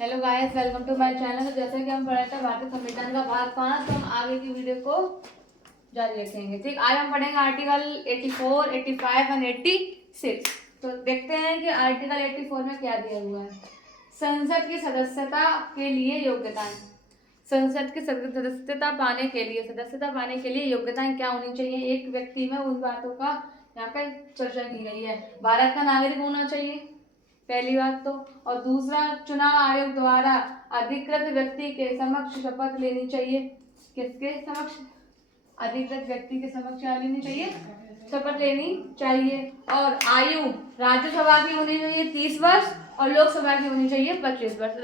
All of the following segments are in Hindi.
Hello guys, welcome to my channel. तो जैसे कि हम पढ़े थे भारतीय संविधान का भाग 5, तो हम आगे की वीडियो को जारी रखेंगे। ठीक, आज हम पढ़ेंगे आर्टिकल 84, 85 एंड 86। तो देखते हैं कि आर्टिकल 84 में क्या दिया हुआ है। संसद की सदस्यता के लिए योग्यताएं। संसद की सदस्यता पाने के लिए योग्यताएं क्या होनी चाहिए, एक व्यक्ति में उन बातों का यहाँ पे चर्चा की गई है। भारत का नागरिक होना चाहिए, पहली बात तो। और दूसरा, चुनाव आयोग द्वारा अधिकृत व्यक्ति के समक्ष शपथ लेनी चाहिए। किसके समक्ष? अधिकृत व्यक्ति के समक्ष क्या लेनी चाहिए? शपथ लेनी चाहिए। और आयु राज्यसभा की होनी चाहिए 30 वर्ष और लोकसभा की होनी चाहिए 25 वर्ष।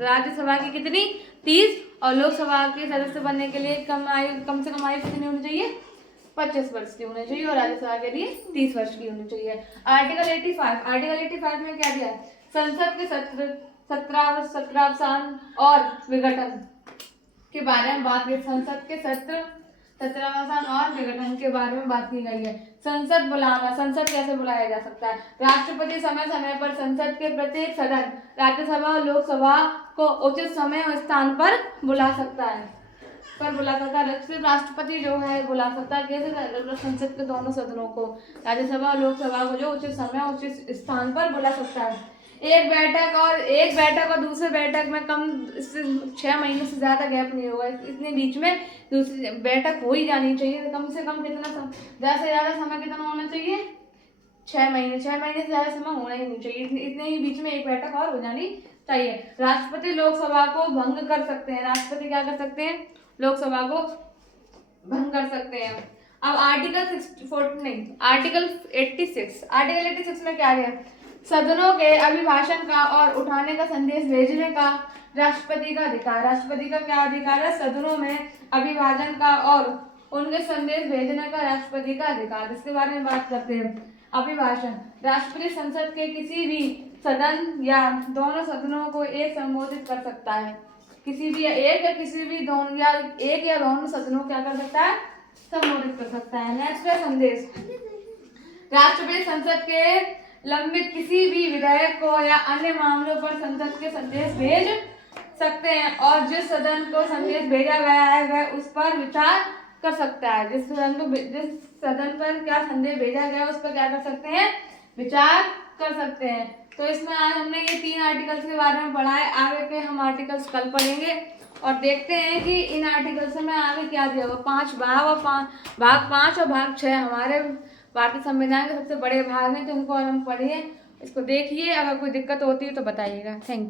राज्यसभा की कितनी? 30। और लोकसभा के सदस्य बनने के लिए कम से कम आयु कितनी होनी चाहिए? 25 वर्ष की होनी चाहिए और राज्यसभा के लिए 30 वर्ष की होनी चाहिए। आर्टिकल 85 में क्या दिया है? संसद के सत्रावसान और विघटन के बारे में बात की। संसद के सत्रावसान और विघटन के बारे में बात की गई है। संसद बुलाना, संसद कैसे बुलाया जा सकता है? राष्ट्रपति समय समय पर संसद के प्रत्येक सदन, राज्यसभा और लोकसभा को उचित समय और स्थान पर बुला सकता है। सिर्फ राष्ट्रपति जो है बुला सकता है। कैसे? संसद के दोनों सदनों को, राज्यसभा और लोकसभा को, जो उचित समय उचित स्थान पर बुला सकता है। एक बैठक और दूसरे बैठक में कम 6 महीने से ज्यादा गैप नहीं होगा। इतने बीच में दूसरी बैठक हो ही जानी चाहिए। कम से कम कितना ज्यादा से ज्यादा समय कितना होना चाहिए? 6 महीने। 6 महीने से ज्यादा समय होना ही नहीं चाहिए। इतने ही बीच में एक बैठक और हो जानी चाहिए। राष्ट्रपति लोकसभा को भंग कर सकते हैं। राष्ट्रपति क्या कर सकते हैं? लोकसभा को भंग कर सकते हैं। अब आर्टिकल 86 में क्या है? सदनों के अभिभाषण का और उठाने का संदेश भेजने का राष्ट्रपति का अधिकार। राष्ट्रपति का क्या अधिकार है? सदनों में अभिभाषण का और उनके संदेश भेजने का राष्ट्रपति का अधिकार। इसके बारे में बात करते हैं। अभिभाषण, राष्ट्रपति संसद के किसी भी सदन या दोनों सदनों को एक संबोधित कर सकता है। किसी भी दोनों या एक या दोनों सदनों क्या कर सकता है? संबोधित कर सकता है। नेक्स्ट है संदेश। राष्ट्रपति संसद के लंबित किसी भी विधेयक को या अन्य मामलों पर संसद के संदेश भेज सकते हैं और जिस सदन को संदेश भेजा गया है वह उस पर विचार कर सकता है। जिस सदन पर क्या संदेश भेजा गया उस पर क्या कर सकते हैं? विचार कर सकते हैं। तो इसमें आज हमने ये 3 आर्टिकल्स के बारे में पढ़ा है। आगे के हम आर्टिकल्स कल पढ़ेंगे और देखते हैं कि इन आर्टिकल्स में आगे क्या दिया हुआ। 5 भाग और भाग 5 और भाग 6 हमारे भारतीय संविधान के सबसे बड़े भाग हैं, तो उनको और हम पढ़िए, इसको देखिए। अगर कोई दिक्कत होती है तो बताइएगा। Thank you.